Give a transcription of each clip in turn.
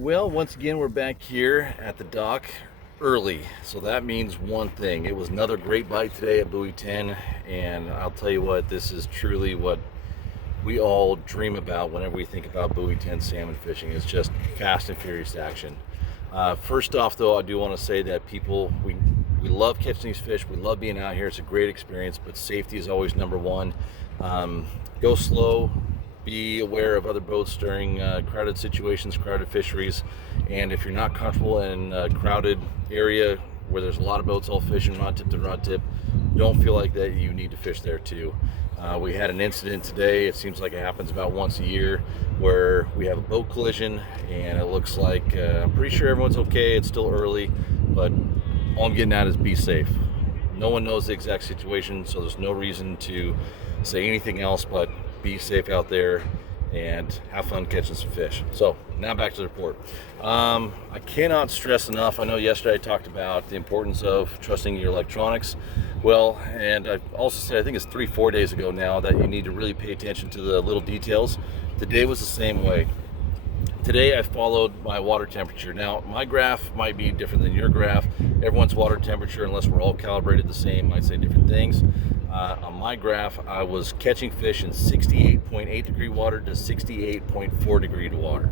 Well, once again, we're back here at the dock early. So that means one thing. It was another great bite today at Buoy 10. And I'll tell you what, this is truly what we all dream about whenever we think about Buoy 10 salmon fishing. It's just fast and furious action. First off, though, I do want to say that we love catching these fish. We love being out here. It's a great experience, but safety is always number one. Go slow. Be aware of other boats during crowded situations, crowded fisheries, and if you're not comfortable in a crowded area where there's a lot of boats all fishing rod tip to rod tip, don't feel like that you need to fish there too. We had an incident today. It seems like it happens about once a year where we have a boat collision, and it looks like I'm pretty sure everyone's okay. It's still early, but all I'm getting at is be safe. No one knows the exact situation, so there's no reason to say anything else but be safe out there and have fun catching some fish. So now back to the report. I cannot stress enough, I know yesterday I talked about the importance of trusting your electronics. Well, and I've also said, I think it's 3-4 days ago now, that you need to really pay attention to the little details. Today was the same way. Today I followed my water temperature. Now my graph might be different than your graph. Everyone's water temperature, unless we're all calibrated the same, might say different things. On my graph, I was catching fish in 68.8 degree water to 68.4 degree water.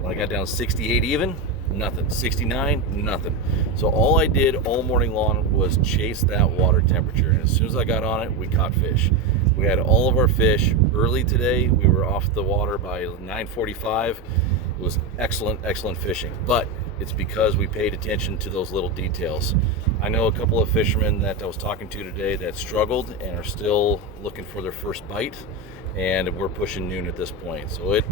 When I got down 68 even, nothing. 69, nothing. So all I did all morning long was chase that water temperature. And as soon as I got on it, we caught fish. We had all of our fish early today. We were off the water by 9:45. It was excellent fishing. But it's because we paid attention to those little details. I know a couple of fishermen that I was talking to today that struggled and are still looking for their first bite, and we're pushing noon at this point. So it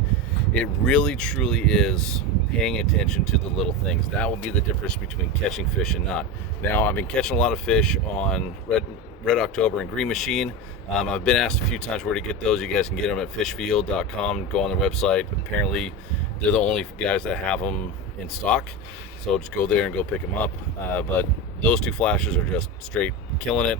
really truly is paying attention to the little things. That will be the difference between catching fish and not. Now, I've been catching a lot of fish on Red October and Green Machine. I've been asked a few times where to get those. You guys can get them at fishfield.com. Go on their website. Apparently they're the only guys that have them in stock, so just go there and go pick them up. But those two flashes are just straight killing it.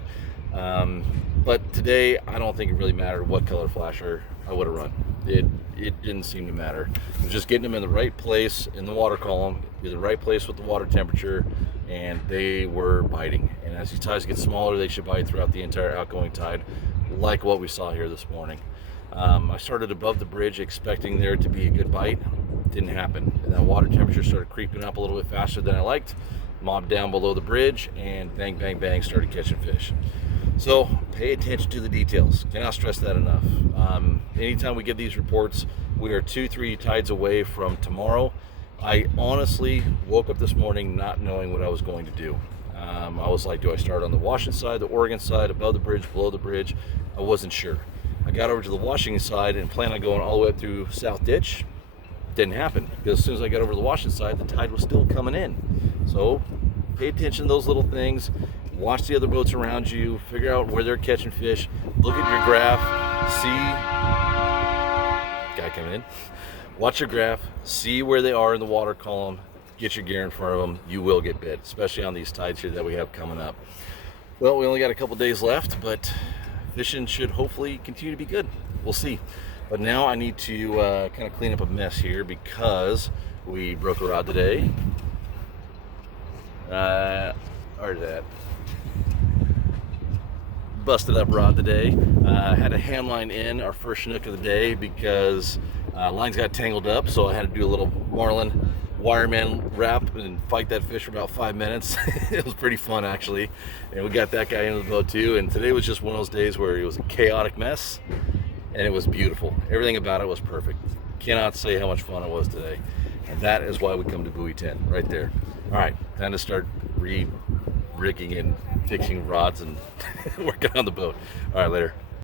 But today I don't think it really mattered what color flasher I would have run. It didn't seem to matter. It was just getting them in the right place in the water column, in the right place with the water temperature, and they were biting. And as these tides get smaller, they should bite throughout the entire outgoing tide, like what we saw here this morning. I started above the bridge expecting there to be a good bite. Didn't happen, and that water temperature started creeping up a little bit faster than I liked. Mobbed down below the bridge, and bang bang bang started catching fish. So pay attention to the details. Cannot stress that enough. Anytime we get these reports, we are 2-3 tides away from tomorrow. I honestly woke up this morning not knowing what I was going to do. I was like, do I start on the Washington side, the Oregon side, above the bridge, below the bridge? I wasn't sure. I got over to the Washington side and planned on going all the way up through South Ditch. Didn't happen, because as soon as I got over to the Washington side, the tide was still coming in. So pay attention to those little things. Watch the other boats around you. Figure out where they're catching fish. Look at your graph. See, guy coming in. Watch your graph. See where they are in the water column. Get your gear in front of them. You will get bit, especially on these tides here that we have coming up. Well, we only got a couple days left, but fishing should hopefully continue to be good. We'll see. But now I need to kind of clean up a mess here because we broke a rod today. Or that. Busted up rod today. Had a hand line in our first Chinook of the day because lines got tangled up, so I had to do a little marlin wireman wrap and fight that fish for about 5 minutes. It was pretty fun, actually, and we got that guy into the boat too. And today was just one of those days where it was a chaotic mess, and it was beautiful. Everything about it was perfect. Cannot say how much fun it was today, and that is why we come to Buoy 10 right there. All right, time to start rigging and fixing rods and working on the boat. All right, later.